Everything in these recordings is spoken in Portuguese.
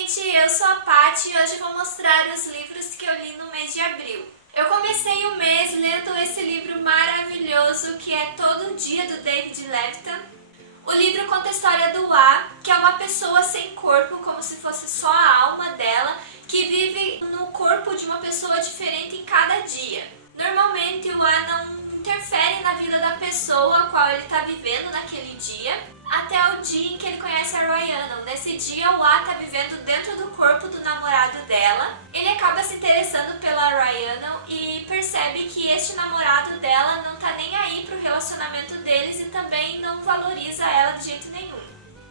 gente, eu sou a Paty e hoje vou mostrar os livros que eu li no mês de abril. Eu comecei o mês lendo esse livro maravilhoso que é Todo Dia, do David Levitan. O livro conta a história do A, que é uma pessoa sem corpo, como se fosse só a alma dela, que vive no corpo de uma pessoa diferente em cada dia. Normalmente o A não interfere na vida da pessoa a qual ele está vivendo naquele dia, até o dia em que ele conhece a Rhiannon. Nesse dia o A está vivendo dentro do corpo do namorado dela. Ele acaba se interessando pela Rhiannon e percebe que este namorado dela não está nem aí pro relacionamento deles e também não valoriza ela de jeito nenhum.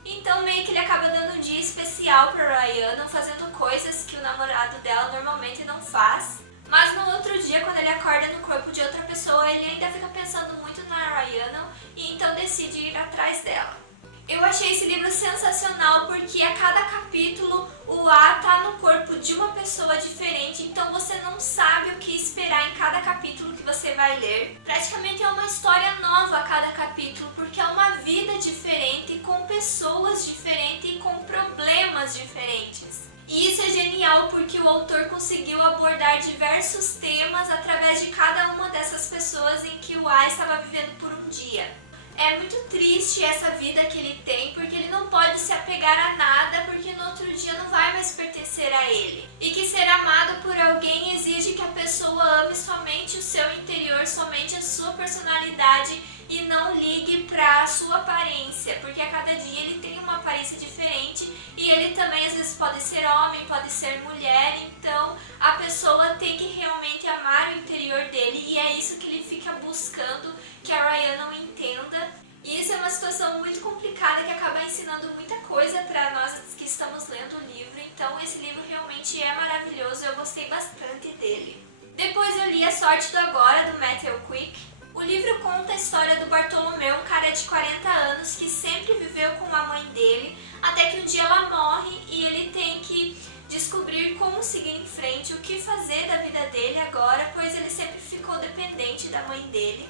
Então meio que ele acaba dando um dia especial para Rhiannon, fazendo coisas que o namorado dela normalmente não faz. Mas no outro dia, quando ele acorda no corpo de outra pessoa, ele ainda fica pensando muito na Rhiannon e então decide ir atrás dela. Eu achei esse livro sensacional porque a cada capítulo o A tá no corpo de uma pessoa diferente, então você não sabe o que esperar em cada capítulo que você vai ler. Praticamente é uma história nova a cada capítulo, porque é uma vida diferente, com pessoas diferentes e com problemas diferentes. E isso é genial porque o autor conseguiu abordar diversos temas através de cada uma dessas pessoas em que o A estava vivendo por um dia. É muito triste essa vida que ele tem, porque ele não pode se apegar a nada, porque no outro dia não vai mais pertencer a ele. E que ser amado por alguém exige que a pessoa ame somente o seu interior, somente a sua personalidade e não ligue para a sua aparência, porque a cada dia ele tem uma aparência diferente e ele também às vezes pode ser homem, pode ser mulher, então a pessoa tem que realmente amar o interior dele e é isso que ele fica buscando que a Rhiannon entenda. E isso é uma situação muito complicada que acaba ensinando muita coisa para nós que estamos lendo o livro, então esse livro realmente é maravilhoso, eu gostei bastante dele. Depois eu li A Sorte do Agora, do Matthew Quick. O livro conta a história do Bartolomeu, um cara de 40 anos que sempre viveu com a mãe dele, até que um dia ela morre e ele tem que descobrir como seguir em frente, o que fazer da vida dele agora, pois ele sempre ficou dependente da mãe dele.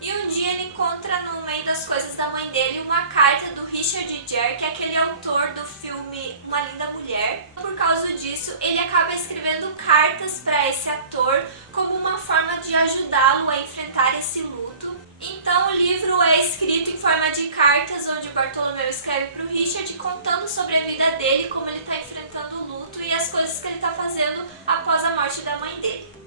E um dia ele encontra no meio das coisas da mãe dele uma carta do Richard Gere, que é aquele autor do filme Uma Linda Mulher. Por causa disso, ele acaba escrevendo cartas para esse ator como uma forma de ajudá-lo a enfrentar esse luto. Então o livro é escrito em forma de cartas, onde Bartolomeu escreve para o Richard contando sobre a vida dele, como ele está enfrentando o luto e as coisas que ele está fazendo após a morte da mãe dele.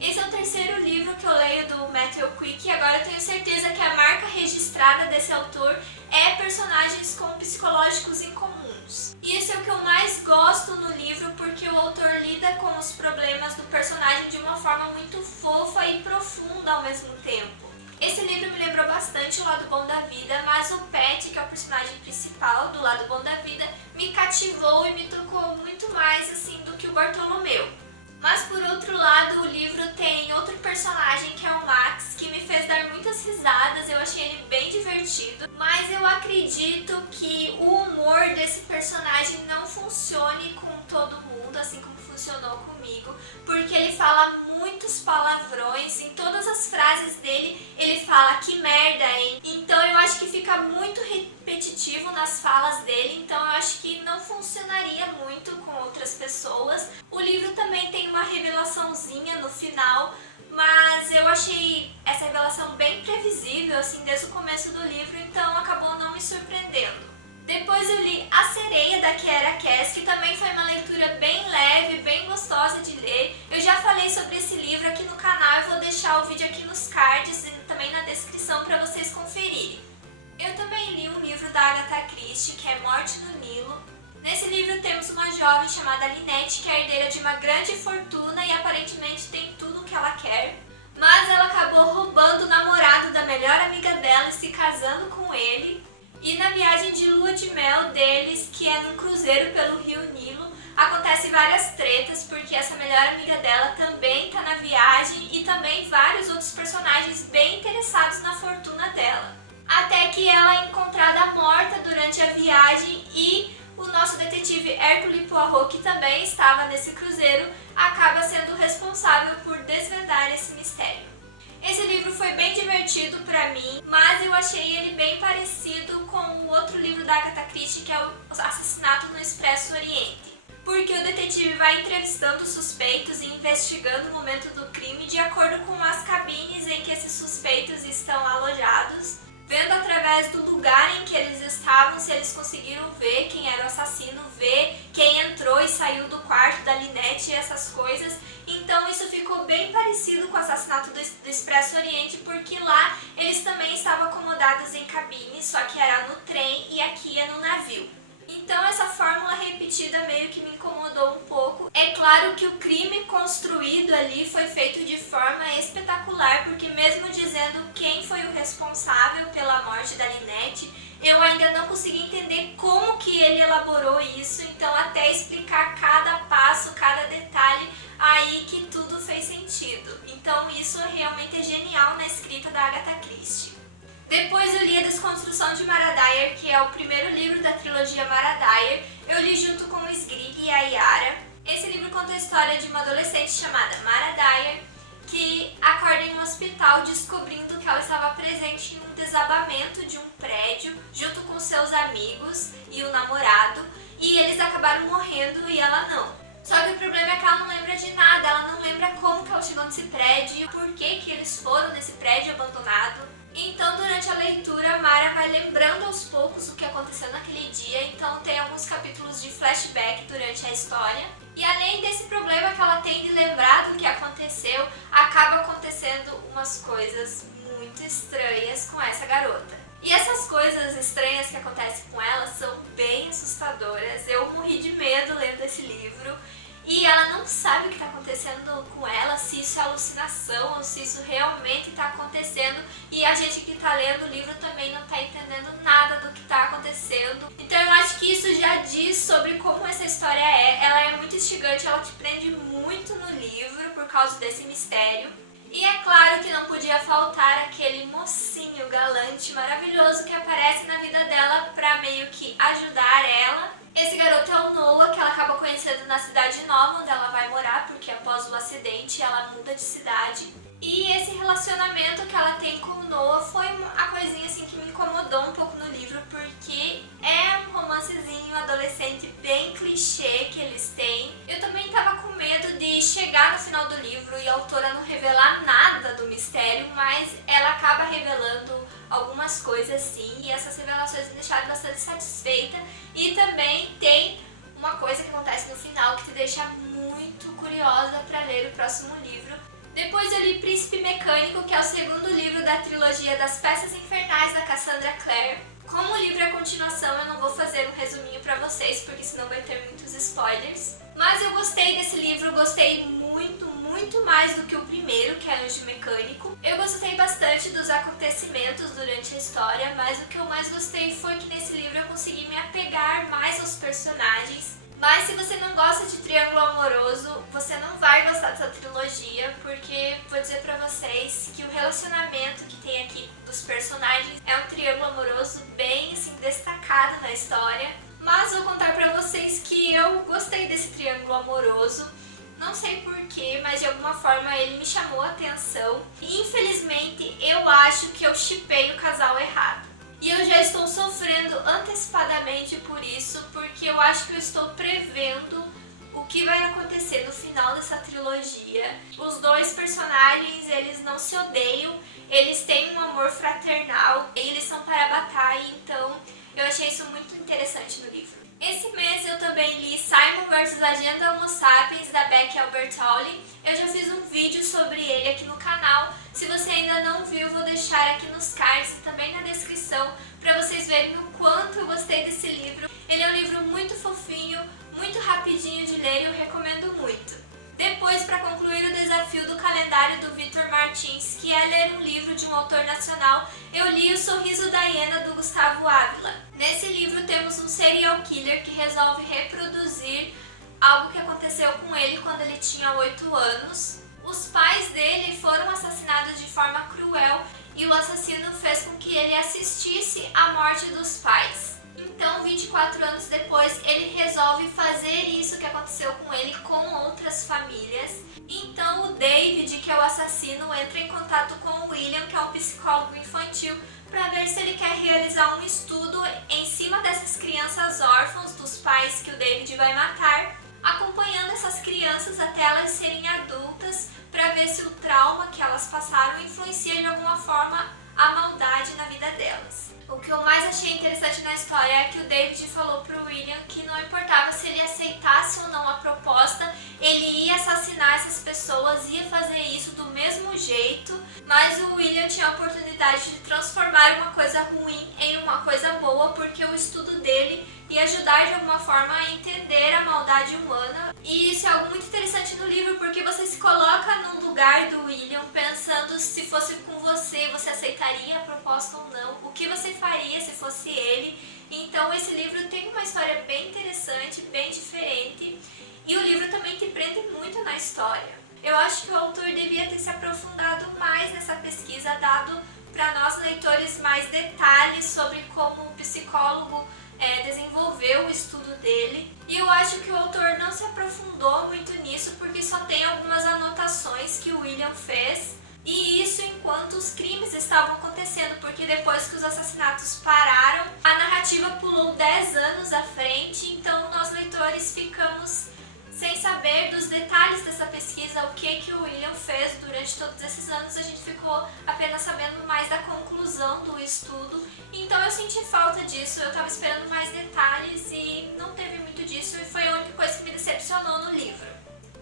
Esse é o terceiro livro que eu leio do Matthew Quick e agora eu tenho certeza que a marca registrada desse autor é personagens com psicológicos incomuns. E isso é o que eu mais gosto no livro porque o autor lida com os problemas do personagem de uma forma muito fofa e profunda ao mesmo tempo. Esse livro me lembrou bastante O Lado Bom da Vida, mas o Pat, que é o personagem principal do Lado Bom da Vida, me cativou e me tocou muito mais assim do que o Bartolomeu. Mas por outro lado, o livro tem outro personagem que é o Max, que me fez dar muitas risadas, eu achei ele bem divertido. Mas eu acredito que o humor desse personagem não funcione com todo mundo, assim como funcionou comigo, porque ele fala muitos palavrões, em todas as frases dele ele fala que merda, hein? Então eu acho que fica muito repetitivo nas falas dele, então eu acho que não funcionaria muito com outras pessoas. O livro também tem uma revelaçãozinha no final, mas eu achei essa revelação bem previsível, assim, desde o começo do livro, então acabou não me surpreendendo. Depois eu li A Sereia, da Kiera Cass, que também foi uma leitura bem leve, bem gostosa de ler. Eu já falei sobre esse livro aqui no canal, eu vou deixar o vídeo aqui nos cards e também na descrição para vocês conferirem. Eu também li um livro da Agatha Christie, que é Morte no Nilo. Nesse livro temos uma jovem chamada Lynette, que é herdeira de uma grande fortuna e aparentemente tem tudo o que ela quer. Mas ela acabou roubando o namorado da melhor amiga dela e se casando com ele. E na viagem de lua de mel deles, que é num cruzeiro pelo rio Nilo, acontecem várias tretas, porque essa melhor amiga dela também está na viagem e também vários outros personagens bem interessados na fortuna dela. Até que ela é encontrada morta durante a viagem e o nosso detetive Hercule Poirot, que também estava nesse cruzeiro, acaba sendo responsável por desvendar esse mistério. Esse livro foi bem divertido pra mim, mas eu achei ele bem parecido com o outro livro da Agatha Christie, que é o Assassinato no Expresso Oriente. porque o detetive vai entrevistando suspeitos e investigando o momento do crime de acordo com as cabines em que esses suspeitos estão alojados, vendo através do lugar em que eles estavam se eles conseguiram ver quem era o assassino, ver quem entrou e saiu do quarto da Lynette e essas coisas. Então isso ficou bem parecido com o assassinato do Expresso Oriente, porque lá eles também estavam acomodados em cabines, só que era no trem e aqui é no navio. Então essa fórmula repetida meio que me incomodou um pouco. É claro que o crime construído ali foi feito de forma espetacular, porque mesmo dizendo quem foi o responsável pela morte da Lynette, eu ainda não consegui entender como que ele elaborou isso, então até explicar cada passo, cada detalhe, aí que tudo fez sentido. Então isso realmente é genial na escrita da Agatha Christie. Depois eu li A Desconstrução de Mara Dyer, que é o primeiro livro da trilogia Mara Dyer. Eu li junto com o Sgrig e a Yara. Esse livro conta a história de uma adolescente chamada Mara Dyer, que acorda em um hospital descobrindo que ela estava presente em um desabamento de um prédio, junto com seus amigos e o namorado, e eles acabaram morrendo e ela não. Só que o problema é que ela não lembra de nada, ela não lembra como que ela chegou nesse prédio e por que eles foram nesse prédio abandonado. Então, durante a leitura, Mara vai lembrando aos poucos o que aconteceu naquele dia, então tem alguns capítulos de flashback durante a história. E além desse problema que ela tem de lembrar do que aconteceu, acaba acontecendo umas coisas muito estranhas com essa garota. E essas coisas estranhas que acontecem com ela são bem assustadoras. Eu morri de medo lendo esse livro. E ela não sabe o que está acontecendo com ela, se isso é alucinação ou se isso realmente está acontecendo. E a gente que está lendo o livro também não está entendendo nada do que está acontecendo. Então eu acho que isso já diz sobre como essa história é. Ela é muito instigante, ela te prende muito no livro por causa desse mistério. E é claro que não podia faltar aquele mocinho galante maravilhoso que aparece na vida dela para meio que ajudar ela. Esse garoto é o Noah, que ela acaba conhecendo na cidade nova onde ela vai morar, porque após o acidente ela muda de cidade. E esse relacionamento que ela tem com o Noah foi a coisinha assim que me incomodou um pouco no livro, porque é um romancezinho adolescente bem clichê que eles têm. Eu também tava com medo de chegar no final do livro e a autora não revelar nada do mistério, mas ela acaba revelando algumas coisas sim, e essas revelações me deixaram bastante satisfeita. E também tem uma coisa que acontece no final que te deixa muito curiosa para ler o próximo livro. Depois eu li Príncipe Mecânico, que é o segundo livro da trilogia das Peças Infernais da Cassandra Clare. Como o livro é a continuação, eu não vou fazer um resuminho pra vocês, porque senão vai ter muitos spoilers. Mas eu gostei desse livro, gostei muito mais do que o primeiro, que é Anjo Mecânico. Eu gostei bastante dos acontecimentos durante a história, mas o que eu mais gostei foi que nesse livro eu consegui me apegar mais aos personagens. Mas se você não gosta de triângulo amoroso, você não vai gostar dessa trilogia, porque vou dizer pra vocês que o relacionamento que tem aqui dos personagens é um triângulo amoroso bem assim destacado na história. Mas vou contar pra vocês que eu gostei desse triângulo amoroso. Não sei porquê, mas de alguma forma ele me chamou a atenção. E infelizmente eu acho que eu shippei o casal errado. E eu já estou sofrendo antecipadamente por isso, porque eu acho que eu estou prevendo o que vai acontecer no final dessa trilogia. Os dois personagens, eles não se odeiam, eles têm um amor fraternal, eles são para a batalha, então eu achei isso muito interessante no livro. Esse mês eu também li Simon vs Agenda Homo Sapiens, da Becky Albertalli. Eu já fiz um vídeo sobre ele aqui no canal. Se você ainda não viu, vou deixar aqui nos cards e também na descrição para vocês verem o quanto eu gostei desse livro. Ele é um livro muito fofinho, muito rapidinho de ler e eu recomendo muito. Depois, para concluir o desafio do calendário do Victor Martins, que é ler um livro de um autor nacional, eu li O Sorriso da Hiena, do Gustavo Ávila. Nesse livro temos um serial killer que resolve reproduzir algo que aconteceu com ele quando ele tinha 8 anos. Os pais dele foram assassinados de forma cruel e o assassino fez com que ele assistisse à morte dos pais. Então, 24 anos depois, ele resolve fazer isso que aconteceu com ele com outras famílias. Então, o David, que é o assassino, entra em contato com o William, que é um psicólogo infantil, para ver se ele quer realizar um estudo em cima dessas crianças órfãos dos pais que o David vai matar. ver se o trauma que elas passaram influencia de alguma forma a maldade na vida delas. O que eu mais achei interessante na história é que o David falou pro William que não importava se ele aceitasse ou não a proposta, ele ia assassinar essas pessoas, ia fazer isso do mesmo jeito, mas o William tinha a oportunidade de transformar uma coisa ruim em uma coisa boa, porque o estudo dele ia ajudar de alguma forma a entender a maldade humana. E isso é algo muito interessante no livro, porque você se coloca no lugar do William pensando se fosse com você, você aceitaria a proposta ou não, o que você faria se fosse ele. Então esse livro tem uma história bem interessante, bem diferente, e o livro também te prende muito na história. Eu acho que o autor devia ter se aprofundado mais nessa pesquisa, dado para nós leitores mais detalhes sobre como o psicólogo desenvolveu o estudo dele. E eu acho que o autor não se aprofundou muito nisso, porque só tem algumas anotações que o William fez, e isso enquanto os crimes estavam acontecendo, porque depois que os assassinatos pararam, a narrativa pulou 10 anos à frente, então nós leitores ficamos sem saber dos detalhes dessa pesquisa, o que o William fez durante todos esses anos. A gente ficou apenas sabendo mais da conclusão do estudo, então eu senti falta disso. Eu estava esperando mais detalhes e não teve muito disso, e foi a única coisa que me decepcionou no livro.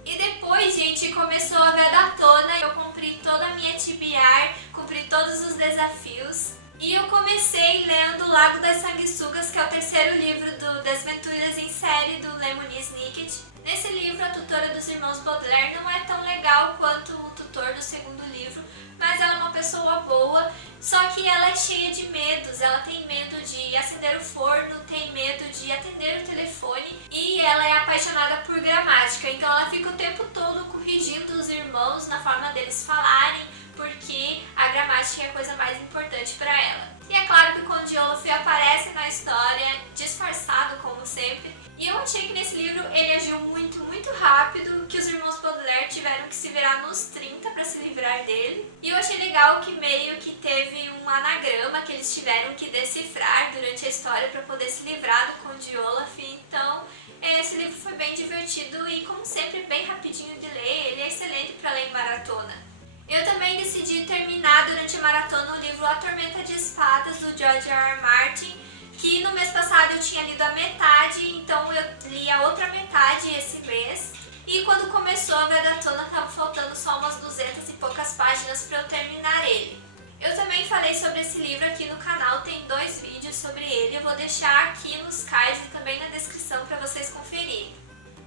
E depois, gente, começou a ver da tona, eu cumpri toda a minha TBR, cumpri todos os desafios, e eu comecei lendo Lago das Sanguessugas, que é o terceiro livro do Desventuras em Série do Lemony Snicket. Nesse livro, a tutora dos irmãos Baudelaire não é tão legal quanto o tutor do segundo livro, mas ela é uma pessoa boa, só que ela é cheia de medos. Ela tem medo de acender o forno, tem medo de atender o telefone, e ela é apaixonada por gramática, então ela fica o tempo todo corrigindo os irmãos na forma deles falarem, porque a gramática é a coisa mais importante para ela. E é claro que o Conde Olaf aparece na história, disfarçado como sempre, e eu achei que nesse livro ele agiu muito rápido, que os irmãos Baudelaire tiveram que se virar nos 30 para se livrar dele. E eu achei legal que meio que teve um anagrama que eles tiveram que decifrar durante a história para poder se livrar do Conde Olaf. Então esse livro foi bem divertido e, como sempre, bem rapidinho de ler. Ele é excelente para ler em maratona. Eu também decidi terminar durante a maratona o livro A Tormenta de Espadas, do George R. R. Martin, que no mês passado eu tinha lido a metade, então eu li a outra metade esse mês. E quando começou a Vedatona, estava faltando só umas 200 e poucas páginas para eu terminar ele. Eu também falei sobre esse livro aqui no canal, tem 2 vídeos sobre ele, eu vou deixar aqui nos cards e também na descrição para vocês conferirem.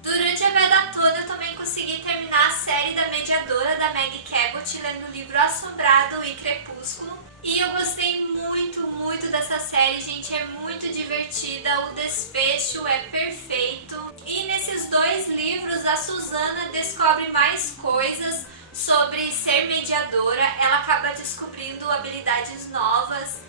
Durante a Vedatona eu também consegui terminar a série da Mediadora, da Meg Cabot, lendo o livro Assombrado e Crepúsculo. E eu gostei muito dessa série, gente, é muito divertida, o desfecho é perfeito. E nesses 2 livros a Susana descobre mais coisas sobre ser mediadora, ela acaba descobrindo habilidades novas.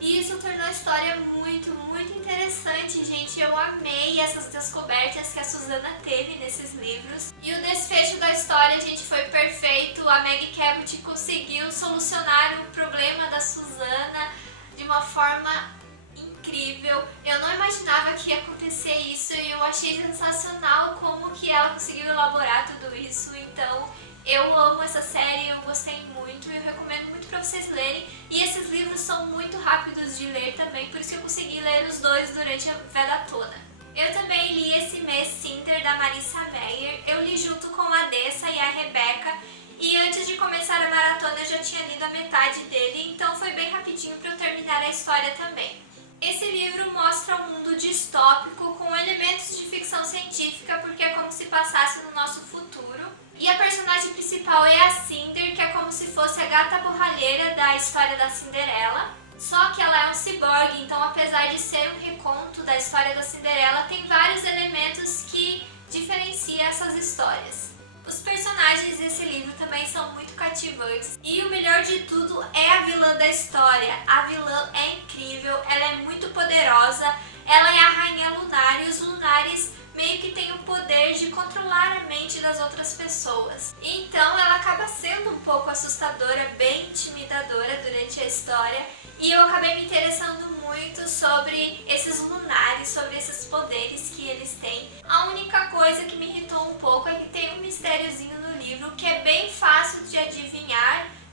E isso tornou a história muito interessante, gente. Eu amei essas descobertas que a Susana teve nesses livros. E o desfecho da história, gente, foi perfeito. A Meg Cabot conseguiu solucionar o problema da Susana de uma forma incrível. Eu não imaginava que ia acontecer isso e eu achei sensacional como que ela conseguiu elaborar tudo isso. Então, eu amo essa série, eu gostei muito e eu recomendo muito para vocês lerem. E esses livros são muito rápidos de ler também, por isso que eu consegui ler os 2 durante a Vedatona. Eu também li esse mês Cinder, da Marissa Meyer. Eu li junto com a Dessa e a Rebeca. E antes de começar a maratona eu já tinha lido a metade dele, então foi bem rapidinho para eu terminar a história também. Esse livro mostra um mundo distópico com elementos de ficção científica, porque é como se passasse no nosso futuro. E a personagem principal é a Cinder, que é como se fosse a gata borralheira da história da Cinderela. Só que ela é um ciborgue, então apesar de ser um reconto da história da Cinderela, tem vários elementos que diferenciam essas histórias. Os personagens desse livro também são muito cativantes. E o melhor de tudo é a vilã da história. A vilã é incrível, ela é muito poderosa, ela é a Rainha Lunar e os Lunares meio que têm o poder de controlar a mente das outras pessoas. Então ela acaba sendo um pouco assustadora, bem intimidadora durante a história. E eu acabei me interessando muito sobre esses lunares, sobre esses poderes que eles têm. A única coisa que me irritou um pouco é que tem um mistériozinho no livro que é bem fácil de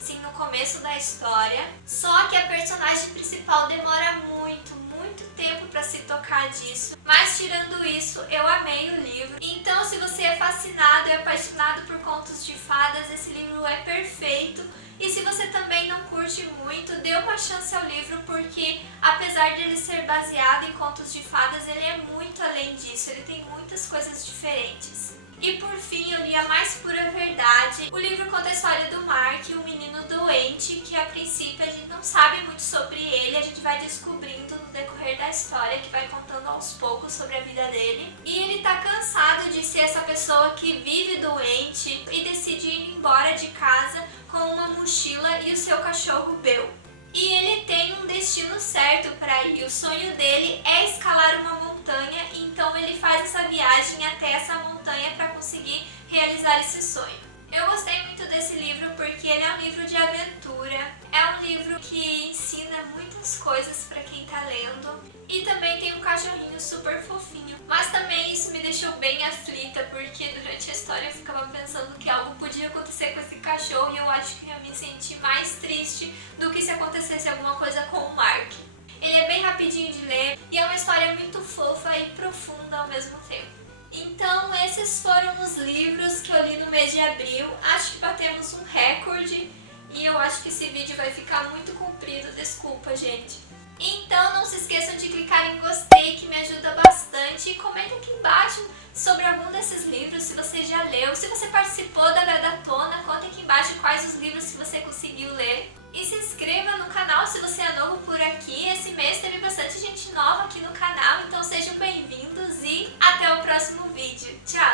sim, no começo da história. Só que a personagem principal demora muito tempo para se tocar disso. Mas tirando isso, eu amei o livro. Então, se você é fascinado e apaixonado por contos de fadas, esse livro é perfeito. E se você também não curte muito, dê uma chance ao livro, porque apesar de ele ser baseado em contos de fadas, ele é muito além disso, ele tem muitas coisas diferentes. E por fim, eu li A Mais Pura Verdade. O livro conta a história do Mark, um menino doente, que a princípio a gente não sabe muito sobre ele, a gente vai descobrindo no decorrer da história, que vai contando aos poucos sobre a vida dele. E ele tá cansado de ser essa pessoa que vive doente e decide ir embora de casa com uma mochila e o seu cachorro Bill. E ele tem um destino certo para ir. O sonho dele é escalar uma montanha, então ele faz essa viagem até essa montanha para conseguir realizar esse sonho. Eu gostei muito desse livro porque ele é um livro de aventura, é um livro que ensina muitas coisas para quem tá lendo e também tem um cachorrinho super fofinho. Mas também isso me deixou bem aflita porque durante a história eu ficava pensando que algo podia acontecer com esse cachorro e eu acho que eu me senti mais triste do que se acontecesse alguma coisa com o Mark. Ele é bem rapidinho de ler e é uma história muito fofa e profunda ao mesmo tempo. Então esses foram os livros que eu li no mês de abril. Acho que batemos um recorde e eu acho que esse vídeo vai ficar muito comprido, desculpa gente. Então não se esqueçam de clicar em gostei, que me ajuda bastante, e comenta aqui embaixo sobre algum desses livros, se você já leu, se você participou da Gradatona, conta aqui embaixo quais os livros que você conseguiu ler. E se inscreva no canal se você é novo por aqui. Esse mês teve bastante gente nova aqui no canal, então sejam bem-vindos e até o próximo vídeo. Tchau!